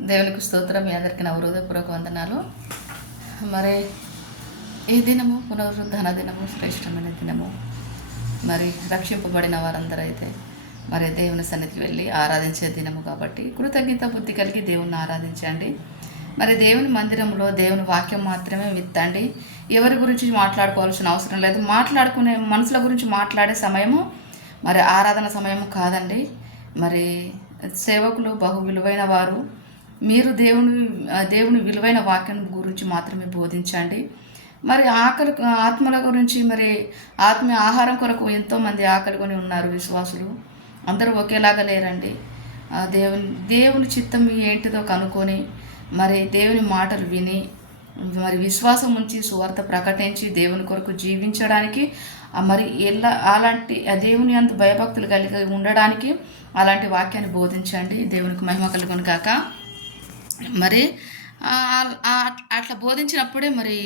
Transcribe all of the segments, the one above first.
దేవునికి స్తోత్రం. మీ అందరికీ నా హృదయపూర్వక వందనాలు. మరి ఈ దినము పునరుద్ధరణ దినము, శ్రేష్టమైన దినము. మరి రక్షింపబడిన వారందరూ అయితే మరి దేవుని సన్నిధికి వెళ్ళి ఆరాధించే దినము కాబట్టి కృతజ్ఞత బుద్ధి కలిగి దేవుణ్ణి ఆరాధించండి. మరి దేవుని మందిరంలో దేవుని వాక్యం మాత్రమే విత్తండి. ఎవరి గురించి మాట్లాడుకోవాల్సిన అవసరం లేదు. మాట్లాడుకునే మనుషుల గురించి మాట్లాడే సమయము మరి ఆరాధన సమయము కాదండి. మరి సేవకులు బహు విలువైన వారు. మీరు దేవుని విలువైన వాక్యం గురించి మాత్రమే బోధించండి. మరి ఆత్మల గురించి, మరి ఆత్మీయ ఆహారం కొరకు ఎంతోమంది ఆకలికొని ఉన్నారు విశ్వాసులు. అందరూ ఒకేలాగా లేరండి. దేవుని చిత్తం ఏంటిదో కనుక్కొని మరి దేవుని మాటలు విని మరి విశ్వాసం ఉంచి సువార్త ప్రకటించి దేవుని కొరకు జీవించడానికి మరి అలాంటి దేవుని అంత భయభక్తులు కలిగి ఉండడానికి అలాంటి వాక్యాన్ని బోధించండి. దేవునికి మహిమ కలుగును కాక. మరి అట్లా బోధించినప్పుడే మరి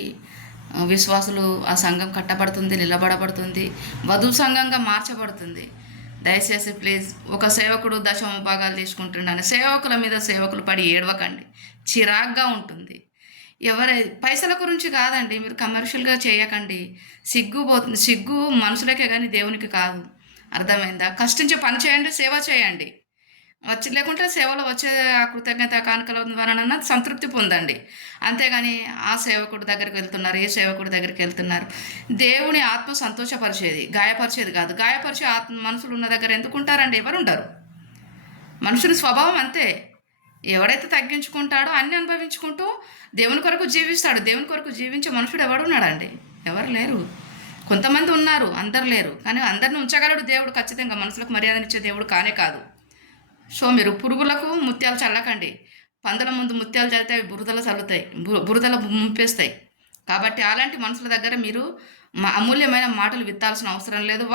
విశ్వాసులు ఆ సంఘం కట్టబడుతుంది, నిలబడబడుతుంది, వధువు సంఘంగా మార్చబడుతుంది. దయచేసి ప్లీజ్, ఒక సేవకుడు దశమ భాగాలు తీసుకుంటుండని సేవకుల మీద సేవకులు పడి ఏడవకండి. చిరాగ్గా ఉంటుంది. పైసల గురించి కాదండి, మీరు కమర్షియల్గా చేయకండి. సిగ్గు మనుషులకే కానీ దేవునికి కాదు. అర్థమైందా? కష్టించి పని చేయండి, సేవ చేయండి. లేకుంటే సేవలో వచ్చే ఆ కృతజ్ఞత కానుకల ద్వారా సంతృప్తి పొందండి. అంతేగాని ఆ సేవకుడి దగ్గరికి వెళ్తున్నారు, ఏ సేవకుడి దగ్గరికి వెళ్తున్నారు, దేవుని ఆత్మ సంతోషపరిచేది, గాయపరిచేది కాదు. గాయపరిచే మనుషులు ఉన్న దగ్గర ఎందుకుంటారండి? ఎవరు ఉండరు. మనుషుని స్వభావం అంతే. ఎవడైతే తగ్గించుకుంటాడో అన్ని అనుభవించుకుంటూ దేవుని కొరకు జీవిస్తాడు. దేవుని కొరకు జీవించే మనుషుడు ఎవడున్నాడండి? ఎవరు లేరు. కొంతమంది ఉన్నారు, అందరు లేరు. కానీ అందరిని ఉంచగలడు దేవుడు. ఖచ్చితంగా మనుషులకు మర్యాదనిచ్చే దేవుడు కానే కాదు. సో మీరు పురుగులకు ముత్యాలు చల్లకండి. పందుల ముందు ముత్యాలు చల్లితే అవి బురదలు చల్లుతాయి, బురదలు ముంపేస్తాయి. కాబట్టి అలాంటి మనుషుల దగ్గర మీరు అమూల్యమైన మాటలు విత్తాల్సిన అవసరం లేదు.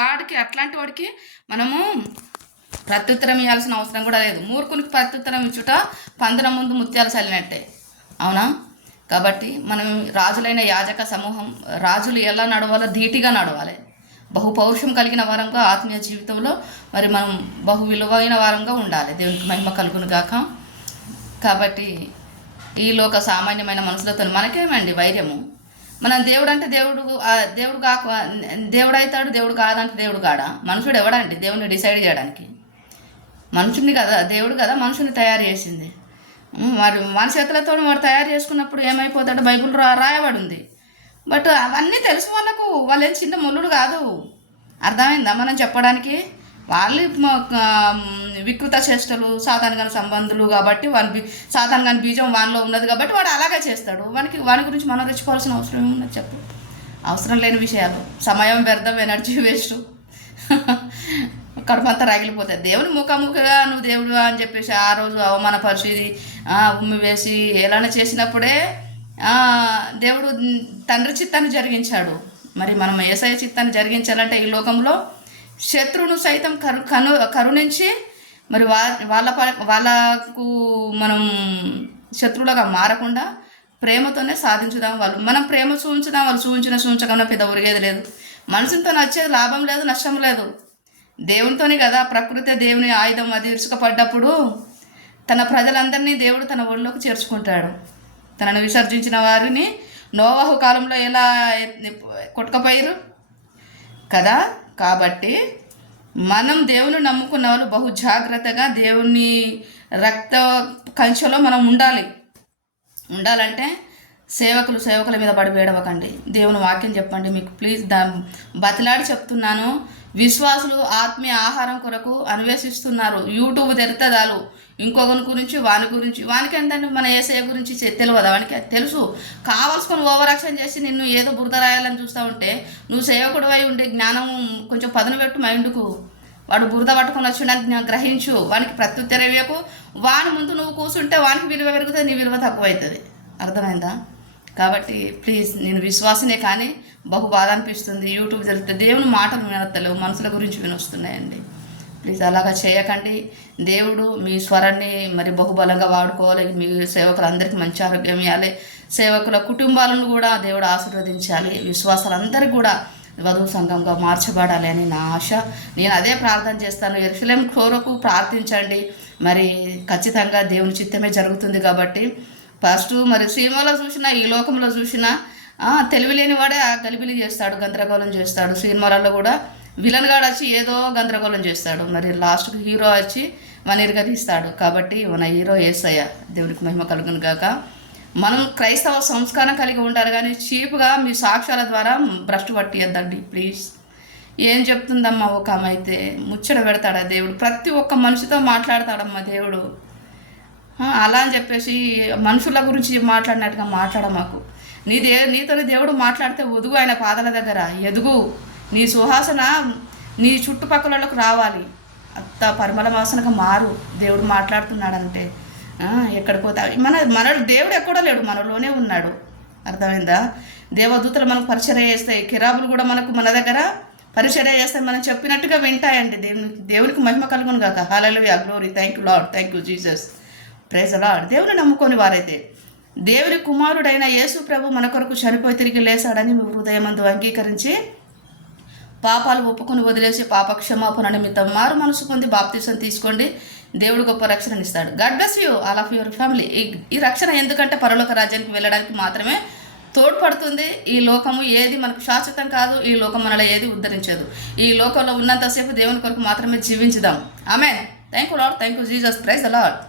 అట్లాంటి వాడికి మనము ప్రత్యుత్తరం ఇవ్వాల్సిన అవసరం కూడా లేదు. మూర్ఖునికి ప్రత్యుత్తరం ఇచ్చుట పందుల ముందు ముత్యాలు చల్లినట్టే, అవునా? కాబట్టి మనం రాజులైన యాజక సమూహం, రాజులు ఎలా నడవాలో ధీటిగా నడవాలి. బహు పౌరుషం కలిగిన వారంగా ఆత్మీయ జీవితంలో మరి మనం బహు విలువైన వారంగా ఉండాలి. దేవునికి మహిమ కలుగును గాక. కాబట్టి ఈ లోక సామాన్యమైన మనుషులతో మనకేమండి వైర్యము? మనం దేవుడు అంటే దేవుడు కాక దేవుడు అవుతాడు, దేవుడు కాదంటే దేవుడు కాడా? మనుషుడు ఎవడండి దేవుడిని డిసైడ్ చేయడానికి? మనుషుని కదా, దేవుడు కదా మనుషుని తయారు చేసింది. మరి మన చేతులతో వాడు తయారు చేసుకున్నప్పుడు ఏమైపోతాడు? బైబిల్ రాయబడి ఉంది. బట్ అవన్నీ తెలుసు వాళ్ళకు. వాళ్ళు ఏం చిన్న ముల్లుడు కాదు. అర్థమైందా మనం చెప్పడానికి? వాళ్ళు వికృత చేష్టలు, సాతాను గాని సంబంధులు కాబట్టి సాతాను గాని బీజం వానిలో ఉన్నది కాబట్టి వాడు అలాగే చేస్తాడు. వాని గురించి మనం రెచ్చిపోవాల్సిన అవసరం ఏమున్నది చెప్పు? అవసరం లేని విషయాలు. సమయం వ్యర్థం, ఎనర్జీ వేస్ట్, కడుపంతా రగిలిపోతుంది. దేవుని ముఖముఖగా నువ్వు దేవుడు అని చెప్పేసి ఆ రోజు అవమానపరిచి ఉమ్మి వేసి ఎలానే చేసినప్పుడే దేవుడు తండ్రి చిత్తాన్ని జరిగించాడు. మరి మనం యేసయ్య చిత్తాన్ని జరిగించాలంటే ఈ లోకంలో శత్రువును సైతం కరుణించి మరి వాళ్ళకు మనం శత్రువులుగా మారకుండా ప్రేమతోనే సాధించుదాం. మనం ప్రేమ చూపించుదాం. వాళ్ళు చూపించకుండా పెద్ద ఉరిగేది లేదు. మనుషులతో నచ్చేది లాభం లేదు, నష్టం లేదు. దేవునితోనే కదా. ప్రకృతి దేవుని ఆయుధం. అది ఇరుసుకపడ్డప్పుడు తన ప్రజలందరినీ దేవుడు తన ఒళ్ళోకి చేర్చుకుంటాడు. తనను విసర్జించిన వారిని నోవహు కాలంలో ఎలా కొట్టుకపోయారు కదా. కాబట్టి మనం దేవుని నమ్ముకున్న వాళ్ళు బహు జాగ్రత్తగా దేవుని రక్త కంచెలో మనం ఉండాలంటే సేవకుల మీద పడి వేడవకండి. దేవుని వాక్యం చెప్పండి. మీకు ప్లీజ్ బతిలాడి చెప్తున్నాను. విశ్వాసులు ఆత్మీయ ఆహారం కొరకు అన్వేషిస్తున్నారు. యూట్యూబ్ తెరుతుందాలు ఇంకొకరి గురించి వానికి ఏంటంటే మన యేసయ్య గురించి తెలియదా? వానికి తెలుసు. కావాల్సుకొని ఓవరాక్షన్ చేసి నిన్ను ఏదో బురద రాయాలని చూస్తూ ఉంటే నువ్వు సేవకుడు అయి ఉండే జ్ఞానం కొంచెం పదును పెట్టు మైండ్కు. వాడు బురద పట్టుకొని వచ్చిండని గ్రహించు. వానికి ప్రత్యుత్తరం ఇవ్వకు. వాని ముందు నువ్వు కూర్చుంటే వానికి విలువ పెరుగుతుంది, నీ విలువ తక్కువ అవుతుంది. అర్థమైందా? కాబట్టి ప్లీజ్, నేను విశ్వాసనే కానీ బహు బాధ అనిపిస్తుంది. యూట్యూబ్ జరిగితే దేవుని మాటలు వినత్తలేవు, మనుషుల గురించి వినొస్తున్నాయండి. ప్లీజ్ అలాగా చేయకండి. దేవుడు మీ స్వరాన్ని మరి బహుబలంగా వాడుకోవాలి. మీ సేవకులందరికీ మంచి ఆరోగ్యం ఇవ్వాలి. సేవకుల కుటుంబాలను కూడా దేవుడు ఆశీర్వదించాలి. విశ్వాసాలందరికీ కూడా వధువు సంఘంగా మార్చబడాలి అని నా ఆశ. నేను అదే ప్రార్థన చేస్తాను. యెరూషలేము కొరకు ప్రార్థించండి. మరి ఖచ్చితంగా దేవుని చిత్తమే జరుగుతుంది. కాబట్టి ఫస్ట్ మరి సినిమాలో చూసినా ఈ లోకంలో చూసినా తెలివి లేని వాడే గలిబిలి చేస్తాడు, గందరగోళం చేస్తాడు. సినిమాలలో కూడా విలన్ గాడు వచ్చి ఏదో గందరగోళం చేస్తాడు, మరి లాస్ట్కి హీరో వచ్చి వనీరుగా తీస్తాడు. కాబట్టి మన హీరో యేసయ్య, దేవునికి మహిమ కలుగును గాక. మనం క్రైస్తవ సంస్కారం కలిగి ఉంటారు, కానీ చీప్గా మీ సాక్ష్యాల ద్వారా భ్రష్టు పట్టియద్దండి ప్లీజ్. ఏం చెప్తుందమ్మా ఒక ఆమె అయితే, ముచ్చట పెడతాడా దేవుడు, ప్రతి ఒక్క మనిషితో మాట్లాడతాడమ్మా దేవుడు. అలా అని చెప్పేసి మనుషుల గురించి మాట్లాడినట్టుగా మాట్లాడ మాకు. నీతో దేవుడు మాట్లాడితే ఒదుగు ఆయన పాదాల దగ్గర, ఎదుగు, నీ సుహాసన నీ చుట్టుపక్కలకు రావాలి, అంత పరిమళ వాసనగా మారు. దేవుడు మాట్లాడుతున్నాడంటే ఎక్కడ పోతా మనడు దేవుడు ఎక్కడో లేడు, మనలోనే ఉన్నాడు. అర్థమైందా? దేవదూతలు మనకు పరిచర్య చేస్తాయి, కిరాబులు కూడా మన దగ్గర పరిచర్య చేస్తాయి, మనం చెప్పినట్టుగా వింటాయండి. దేవునికి మహిమ కలుగును గాక. హల్లెలూయా, glory, thank you Lord, thank you Jesus, praise Lord. దేవుని నమ్ముకొని వారైతే దేవుని కుమారుడైన యేసు ప్రభు మన కొరకు చనిపోయి తిరిగి లేసాడని మీ హృదయమందు అంగీకరించి పాపాలు ఒప్పుకొని వదిలేసి పాపక్షమాపణ నిమిత్తం మారు మనసు పొంది బాప్తిసం తీసుకోండి. దేవుడు గొప్ప రక్షణ ఇస్తాడు. God bless you all of your family. ఈ రక్షణ ఎందుకంటే పరలోక రాజ్యానికి వెళ్ళడానికి మాత్రమే తోడ్పడుతుంది. ఈ లోకము ఏది మనకు శాశ్వతం కాదు, ఈ లోకం మనలో ఏది ఉద్ధరించదు. ఈ లోకంలో ఉన్నంతసేపు దేవుని కొరకు మాత్రమే జీవించుదాం. ఆమేన్. Thank you Lord, thank you Jesus, praise the lord.